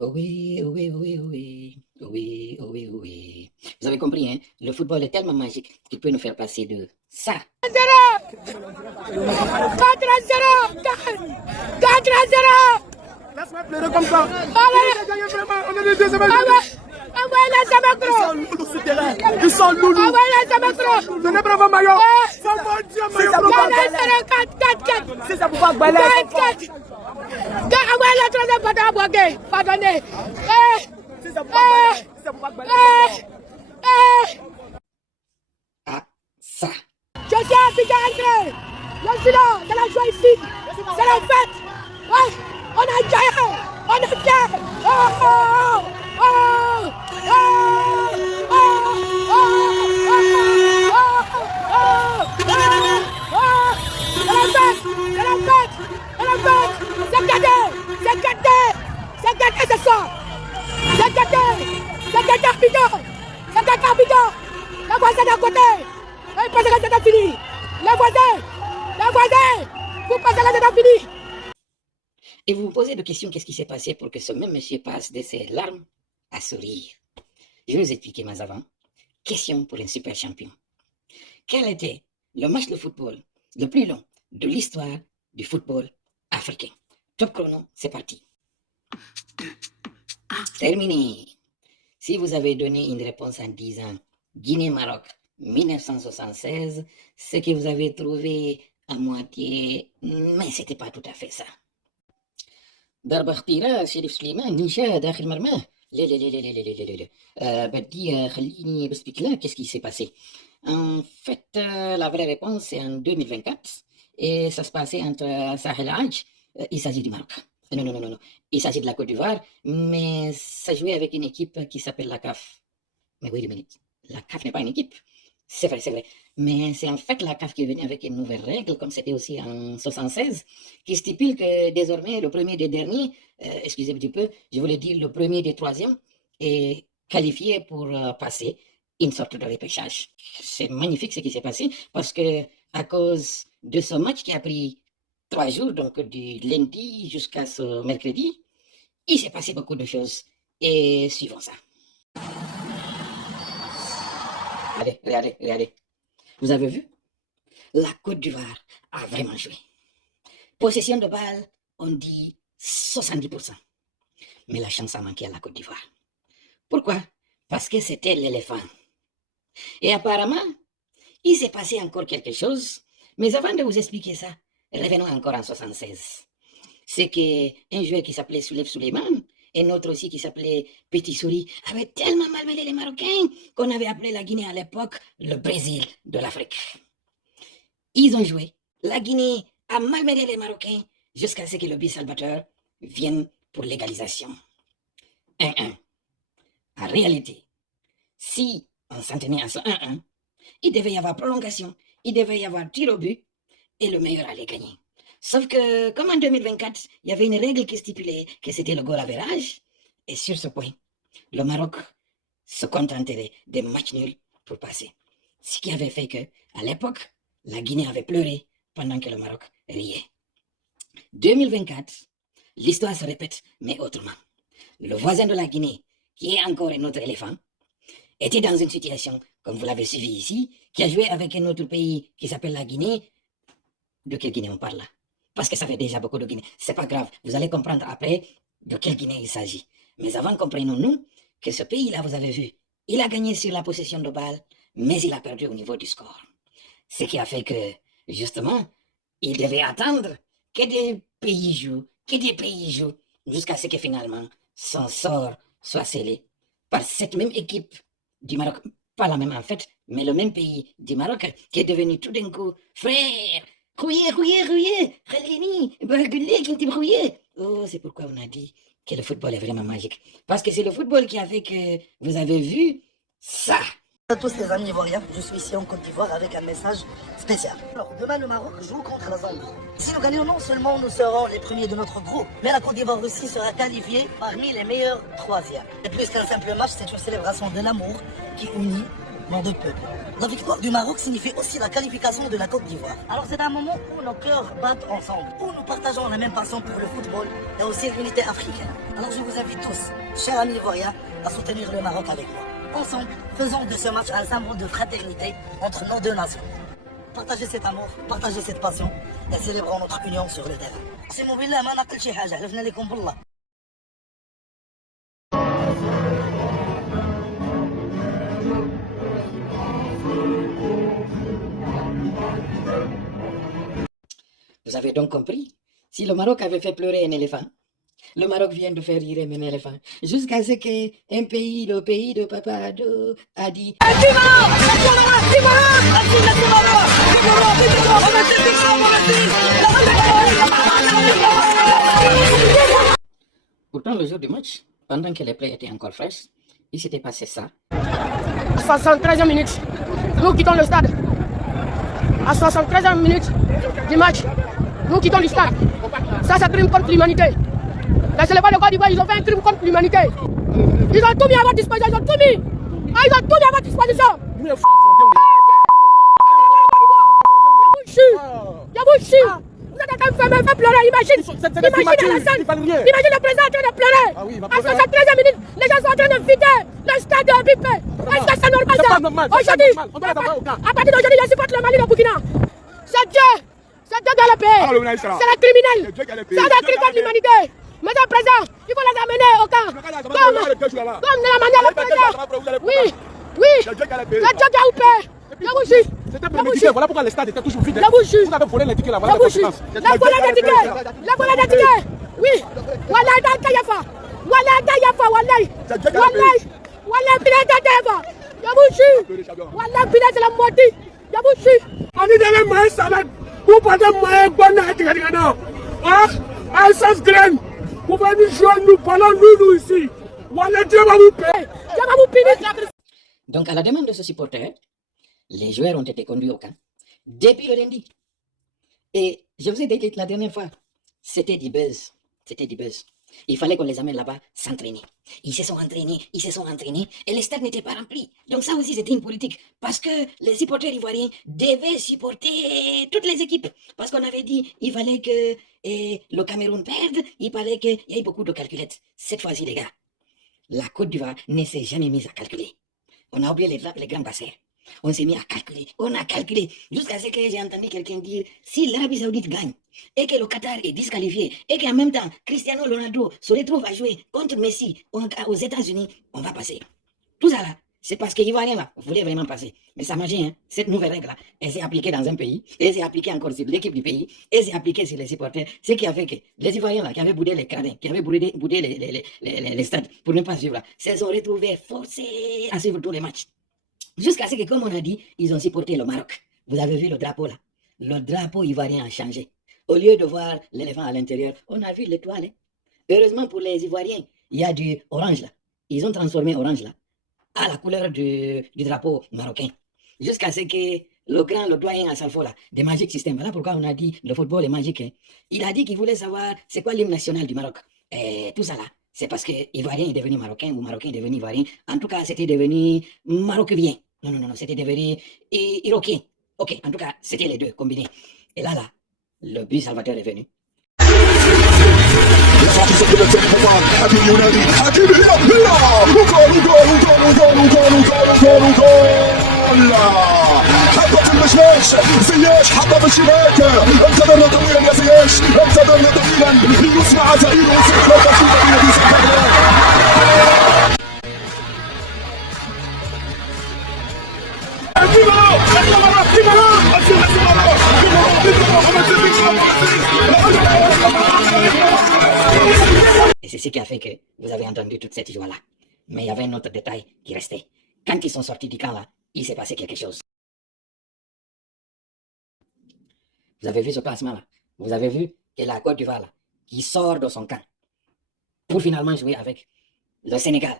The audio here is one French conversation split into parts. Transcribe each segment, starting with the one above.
Oui, oui, oui, oui. Oui, oui, oui. Vous avez compris, hein? Le football est tellement magique qu'il peut nous faire passer de ça. 4-0, 4-0. Laisse-moi pleurer comme ça. Ah On a ouais, gagné vraiment. On est les deuxièmes. ah ouais, ah ouais, les Ils Zamacro. sont loulous sur le terrain. Ils sont loulous. Ah ouais, les Zamacro. Donnez bravo maillot. Eh. Ça va Dieu Si maillot. ça vous va, 4-4. Si ça vous va, Gbalé. 4-4. Ah ouais, la troisième bataille à Bogué. Pardonnez. Eh. Si ça vous va, Gbalé. Si ça vous va, Gbalé. Ah, ça. Je suis Abidjan entré. Je suis là, c'est la joie ici. C'est la fête. Ouais, on a gagné. On est fiers. Oh, oh, oh, oh, oh, oh, oh, oh. C'est la fête. C'est la fête. C'est la fête. C'est gâté. C'est gâté. C'est gâté ce soir. C'est gâté. C'est gâté Abidjan. C'est gâté Abidjan. La voisin d'à côté. Et pensez que c'est fini. Les voisins, vous pensez que c'est fini. Et vous vous posez des questions, qu'est-ce qui s'est passé pour que ce même monsieur passe de ses larmes à sourire? Je vais vous expliquer mais avant. Question pour un super champion. Quel était le match de football le plus long de l'histoire du football africain? Top chrono, c'est parti. Terminé. Si vous avez donné une réponse en disant Guinée-Maroc 1976, c'est que vous avez trouvé à moitié, mais c'était pas tout à fait ça. ضربة خطيرة شريف سليمان نيشا داخل مرماه. لا لا لا لا لا لا لا لا بدي خليني بسبيك là, qu'est-ce qui s'est passé? En fait, la vraie réponse c'est en 2024 et ça se passait entre Sahel et Hadj. Il s'agit du Maroc. Non, non, non, non, non. Il s'agit de la Côte d'Ivoire, mais ça jouait avec une équipe qui s'appelle la CAF. Mais oui, 2 minutes. La CAF n'est pas une équipe. C'est vrai, c'est vrai. Mais c'est en fait la CAF qui est venue avec une nouvelle règle, comme c'était aussi en 76, qui stipule que désormais le premier des derniers, excusez-moi un petit peu, je voulais dire le premier des troisièmes, est qualifié pour passer une sorte de repêchage. C'est magnifique ce qui s'est passé parce que à cause de ce match qui a pris 3 jours, donc du lundi jusqu'à ce mercredi, il s'est passé beaucoup de choses. Et suivons ça. Regardez, regardez, regardez. Vous avez vu? La Côte d'Ivoire a vraiment joué. Possession de balle, on dit 70%. Mais la chance a manqué à la Côte d'Ivoire. Pourquoi? Parce que c'était l'éléphant. Et apparemment, il s'est passé encore quelque chose. Mais avant de vous expliquer ça, revenons encore en 76. C'est qu'un joueur qui s'appelait Soulef Souleymane, et un autre aussi qui s'appelait Petit Souris, avait tellement malmené les Marocains qu'on avait appelé la Guinée à l'époque le Brésil de l'Afrique. Ils ont joué. La Guinée a malmené les Marocains jusqu'à ce que le Salvatore vienne pour l'égalisation. 1-1. En réalité, si on s'en tenait à ce 1-1, il devait y avoir prolongation, il devait y avoir tir au but, et le meilleur allait gagner. Sauf que, comme en 2024, il y avait une règle qui stipulait que c'était le goal average, et sur ce point, le Maroc se contenterait des matchs nuls pour passer. Ce qui avait fait que, à l'époque, la Guinée avait pleuré pendant que le Maroc riait. 2024, l'histoire se répète, mais autrement. Le voisin de la Guinée, qui est encore un autre éléphant, était dans une situation, comme vous l'avez suivi ici, qui a joué avec un autre pays qui s'appelle la Guinée. De quelle Guinée on parle là? Parce que ça fait déjà beaucoup de Guinée. C'est pas grave, vous allez comprendre après de quelle Guinée il s'agit. Mais avant, comprenons-nous que ce pays-là, vous avez vu, il a gagné sur la possession de balle, mais il a perdu au niveau du score. Ce qui a fait que, justement, il devait attendre que des pays jouent, jusqu'à ce que finalement, son sort soit scellé par cette même équipe du Maroc. Pas la même en fait, mais le même pays du Maroc qui est devenu tout d'un coup frère. Rouillé, Khalini, Bargulé, qui rouillé. Oh, c'est pourquoi on a dit que le football est vraiment magique. Parce que c'est le football qui a fait que vous avez vu ça. À tous les amis ivoiriens, je suis ici en Côte d'Ivoire avec un message spécial. Alors, demain le Maroc joue contre la Zambie. Si nous gagnons, non seulement nous serons les premiers de notre groupe, mais la Côte d'Ivoire aussi sera qualifiée parmi les meilleurs troisièmes. Et plus qu'un simple match, c'est une célébration de l'amour qui unit non de peuple. La victoire du Maroc signifie aussi la qualification de la Côte d'Ivoire. Alors c'est un moment où nos cœurs battent ensemble, où nous partageons la même passion pour le football et aussi l'unité africaine. Alors je vous invite tous, chers amis ivoiriens, à soutenir le Maroc avec moi. Ensemble, faisons de ce match un symbole de fraternité entre nos deux nations. Partagez cet amour, partagez cette passion et célébrons notre union sur le terrain. اقسم بالله ما نقل شي حاجه حلفنا لكم بالله. Vous avez donc compris? Si le Maroc avait fait pleurer un éléphant, le Maroc vient de faire rire un éléphant. Jusqu'à ce qu'un pays, le pays de Papa Ado, a dit Pourtant, le jour du match, pendant que les plays étaient encore fraîches, il s'était passé ça. À 73e minute, nous quittons le stade. À 73e minute du match, nous quittons le stade. Ça, c'est un crime contre l'humanité. Les éléphants de Côte d'Ivoire, ils ont fait un crime contre l'humanité. Ils ont tout mis à votre disposition, ils ont tout mis. Ah, ils ont tout mis à votre disposition. Yabouchi, vous êtes en train de me faire pleurer, imagine. Imagine à la salle, imagine le président en train de pleurer. À 73e minute, les gens sont en train de vider le stade de Bipé. Est-ce que c'est normal ça? Aujourd'hui, à partir d'aujourd'hui, je supporte le Mali de Burkina. C'est Dieu dans le pays. C'est la criminelle. C'est un crime contre l'humanité. Mais à présent, il faut les amener au camp. Comme de la manière le président. Oui, c'est Dieu qui a ouvert. Yabouchi. Voilà pourquoi les stades étaient toujours vides. Yabouchi. Vous avez volé les tickets là, voilà la conséquence. La volée des tickets. Oui. Wallahi dans Kayafa. Wallahi Kayafa. Wallahi. Pina Kayafa. Yabouchi. Wallahi Pina c'est la moitié. Yabouchi. On est dans les maïs salades. Vous partez maïs bonne. Ah, Alsace graine. Vous venez jouer, nous parlons nous ici. Voilà, Dieu va vous payer. Dieu va vous punir. Donc, à la demande de ce supporter, les joueurs ont été conduits au camp depuis le lundi. Et je vous ai dit que la dernière fois, c'était du buzz. C'était du buzz. Il fallait qu'on les amène là-bas s'entraîner. Ils se sont entraînés, et les stades n'étaient pas remplis. Donc ça aussi, c'était une politique. Parce que les supporters ivoiriens devaient supporter toutes les équipes. Parce qu'on avait dit, il fallait que le Cameroun perde, il fallait qu'il y ait beaucoup de calculettes. Cette fois-ci, les gars, la Côte d'Ivoire ne s'est jamais mise à calculer. On a oublié les grands bassins. On s'est mis à calculer. On a calculé. Jusqu'à ce que j'ai entendu quelqu'un dire, si l'Arabie Saoudite gagne, et que le Qatar est disqualifié, et qu'en même temps, Cristiano Ronaldo se retrouve à jouer contre Messi aux États-Unis, on va passer. Tout ça là, c'est parce que l'Ivoirien là voulait vraiment passer. Mais ça marche, hein. Cette nouvelle règle là, elle s'est appliquée dans un pays, elle s'est appliquée encore sur l'équipe du pays, elle s'est appliquée sur les supporters. Ce qui a fait que les Ivoiriens là, qui avaient boudé les cradins, qui avaient boudé les stades pour ne pas suivre là, se sont retrouvés forcés à suivre tous les matchs. Jusqu'à ce que, comme on a dit, ils ont supporté le Maroc. Vous avez vu le drapeau là? Le drapeau ivoirien a changé. Au lieu de voir l'éléphant à l'intérieur, on a vu l'étoile. Hein? Heureusement pour les Ivoiriens, il y a du orange là. Ils ont transformé orange là à la couleur du drapeau marocain. Jusqu'à ce que le doyen Assalfo là, des Magic System, voilà pourquoi on a dit le football est magique. Hein? Il a dit qu'il voulait savoir c'est quoi l'hymne national du Maroc. Et tout ça là, c'est parce que Ivoirien est devenu Marocain ou Marocain est devenu Ivoirien. En tout cas, c'était devenu Marocain. Non, c'était devenu Iroquois. Ok, en tout cas, c'était les deux combinés. Et là, le but salvateur est venu. حبة المشماش زياش حبة في الشباك انتظرنا طويلا يا زياش انتظرنا طويلا ليسمع زعيم وسيخلق في مدينة سكرة Et c'est ce qui a fait que vous avez entendu toute cette joie-là. Mais il y avait un autre détail qui restait. Quand ils sont sortis du camp là, il s'est passé quelque chose. Vous avez vu ce placement là? Vous avez vu que la Côte d'Ivoire là, qui sort de son camp pour finalement jouer avec le Sénégal.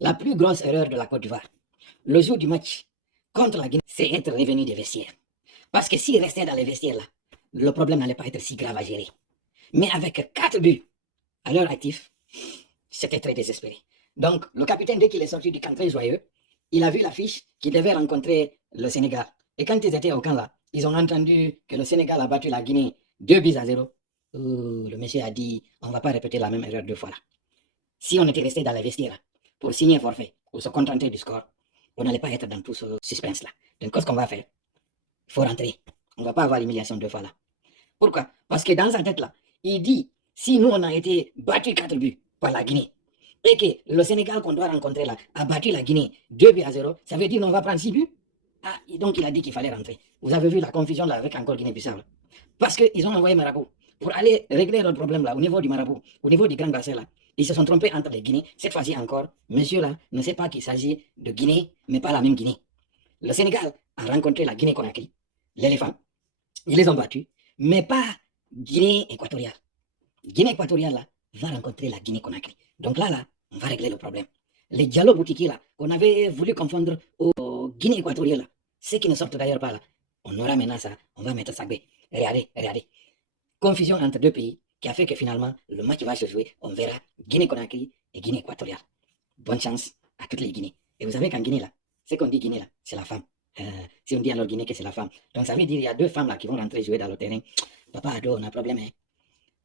La plus grosse erreur de la Côte d'Ivoire, le jour du match contre la Guinée, c'est être revenu des vestiaires. Parce que s'il restait dans les vestiaires là, le problème n'allait pas être si grave à gérer. Mais avec 4 buts à leur actif, c'était très désespéré. Donc, le capitaine, dès qu'il est sorti du camp très joyeux, il a vu l'affiche qu'il devait rencontrer le Sénégal. Et quand ils étaient au camp là, ils ont entendu que le Sénégal a battu la Guinée 2-0. Le monsieur a dit, on ne va pas répéter la même erreur 2 fois là. Si on était resté dans les vestiaires là, pour signer un forfait, ou se contenter du score, on n'allait pas être dans tout ce suspense là. Donc qu'est-ce qu'on va faire? Il faut rentrer. On ne va pas avoir l'humiliation 2 fois là. Pourquoi? Parce que dans sa tête là, il dit, si nous on a été battu 4 buts par la Guinée, et que le Sénégal qu'on doit rencontrer là a battu la Guinée 2-0, ça veut dire qu'on va prendre 6 buts? Ah, donc il a dit qu'il fallait rentrer. Vous avez vu la confusion là avec encore Guinée-Bissau. Parce qu'ils ont envoyé Marabout pour aller régler notre problème là au niveau du Marabout, au niveau du Grand Bassin là. Ils se sont trompés entre les Guinées. Cette fois-ci encore, monsieur là ne sait pas qu'il s'agit de Guinée, mais pas la même Guinée. Le Sénégal a rencontré la Guinée-Conakry, l'éléphant. Ils les ont battus, mais pas Guinée équatoriale. Guinée équatoriale là va rencontrer la Guinée-Conakry. Donc là, on va régler le problème. Les dialogues boutiquiers là, qu'on avait voulu confondre aux Guinée équatoriale là, ceux qui ne sortent d'ailleurs pas là, on aura maintenant ça, on va mettre ça. Regardez. Confusion entre 2 pays qui a fait que finalement, le match va se jouer, on verra Guinée-Conakry et Guinée équatoriale. Bonne chance à toutes les Guinées. Et vous savez qu'en Guinée là, ce qu'on dit Guinée là, c'est la femme. Si on dit alors Guinée que c'est la femme, donc ça veut dire qu'il y a 2 femmes là qui vont rentrer jouer dans le terrain. Papa Ado, on a un problème. Hein?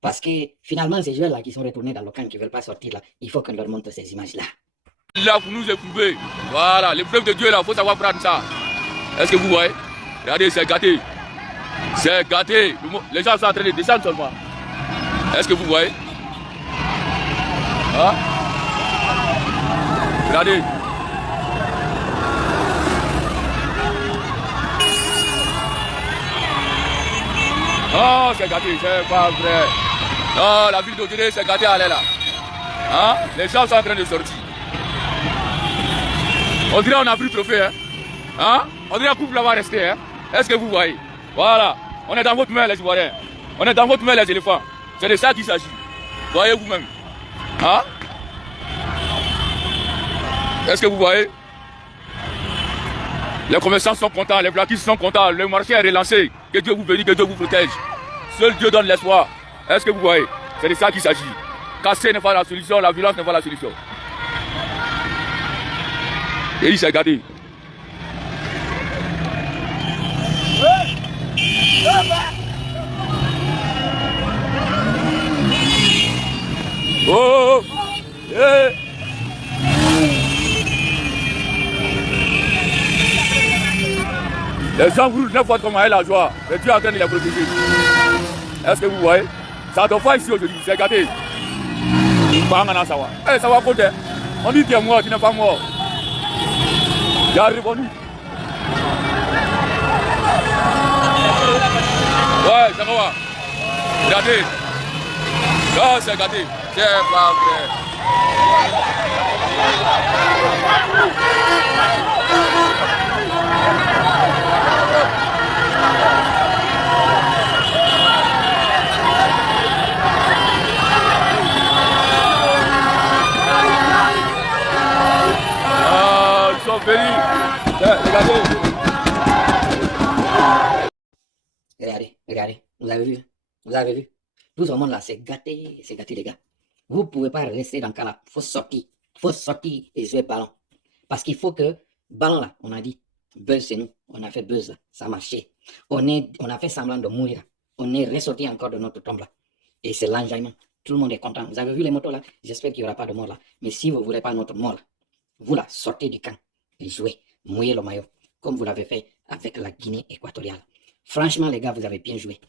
Parce que finalement, ces joueurs-là qui sont retournés dans le camp, qui ne veulent pas sortir là, il faut qu'on leur montre ces images-là. Là, pour nous éprouver. Voilà, l'épreuve de Dieu là, il faut savoir prendre ça. Est-ce que vous voyez? Regardez, c'est gâté. C'est gâté. Les gens sont en train de descendre seulement. Est-ce que vous voyez? Hein? Regardez. Oh, c'est gâté, c'est pas vrai. Non, la ville d'Odéré, c'est gâté, elle est là. Hein? Les gens sont en train de sortir. On dirait qu'on a pris le trophée, hein? Hein? On dirait la coupe là va rester, hein? Est-ce que vous voyez? Voilà. On est dans votre main, les Ivoiriens. On est dans votre main, les éléphants. C'est de ça qu'il s'agit. Voyez vous-même. Hein? Est-ce que vous voyez? Les commerçants sont contents, les plaquistes sont contents, le marché est relancé. Que Dieu vous bénisse, que Dieu vous protège. Seul Dieu donne l'espoir. Est-ce que vous voyez? C'est de ça qu'il s'agit. Casser n'est pas la solution, la violence n'est pas la solution. Et il s'est gardé. Oh! Yeah. Les gens brûlent 9 fois comme la joie. Mais Dieu est en train de les protéger. Est-ce que vous voyez? Ça ne doit pas ici aujourd'hui, c'est gâté. Ça va côté. On dit que tu es mort, tu n'es pas mort. Il a répondu. Ouais, ça va. Regardez. Là, c'est gâté. C'est pas vrai. Ah, ils sont bénis. Regardez. Vous avez vu? Tout ce monde là, c'est gâté les gars. Vous ne pouvez pas rester dans le cas là. Il faut sortir et jouer ballon. Parce qu'il faut que, ballon là, on a dit, buzz c'est nous. On a fait buzz là, ça a marché. On a fait semblant de mourir. On est ressorti encore de notre tombe là. Et c'est l'enjaillement. Tout le monde est content. Vous avez vu les motos là? J'espère qu'il n'y aura pas de mort là. Mais si vous ne voulez pas notre mort là, vous là, sortez du camp et jouez. Mouillez le maillot. Comme vous l'avez fait avec la Guinée équatoriale. Franchement les gars, vous avez bien joué.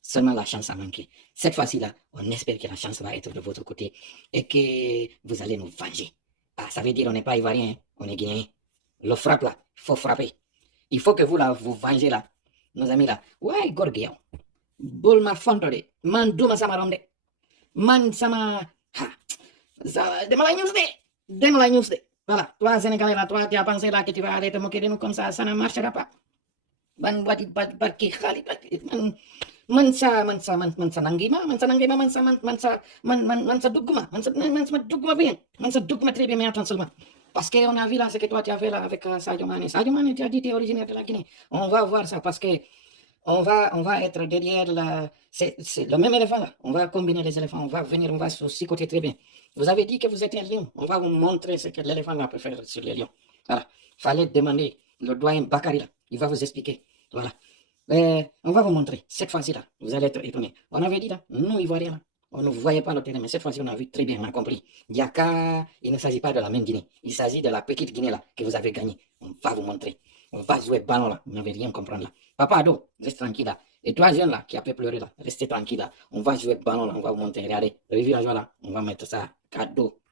Seulement la chance a manqué. Cette fois-ci là, on espère que la chance va être de votre côté. Et que vous allez nous venger. Ah, ça veut dire on n'est pas ivoirien, hein? On est guinéen. Le frappe là, il faut frapper. Il faut que vous là, vous vengez là. Nos amis là. Ouais, gorgeo. Bulma fondode. Man duma sama romde. Man sama. Ha. Demala news de. Voilà. Toi, Sénégalais là, toi, tu as pensé là que tu vas aller te moquer de nous comme ça ne marchera pas. Man wadi barki khali man sa nangima man sa dugma bien. Man sa dugma très bien, mais attends seulement. Parce qu'on a vu là ce que toi tu as fait là avec Sadio Mané. Sadio Mané, tu as dit que tu es originaire de la Guinée. On va voir ça parce que on va être derrière c'est le même éléphant là. On va combiner les éléphants, on va venir, on va se côté très bien. Vous avez dit que vous êtes un lion. On va vous montrer ce que l'éléphant là peut faire sur les lions. Voilà. Fallait demander le doyen Bakary là. Il va vous expliquer. Voilà. On va vous montrer. Cette fois-ci là, vous allez être étonnés. On avait dit là, nous Ivoiriens là, on ne voyait pas le terrain, mais cette fois-ci on a vu très bien, on a compris. Il ne s'agit pas de la même Guinée. Il s'agit de la petite Guinée là que vous avez gagnée. On va vous montrer. On va jouer ballon là. Vous n'avez rien comprendre là. Papa Ado, reste tranquille là. Et toi jeune là, qui a fait pleurer là, restez tranquille là. On va jouer ballon là, on va vous montrer. Regardez, le vieux là, on va mettre ça cadeau.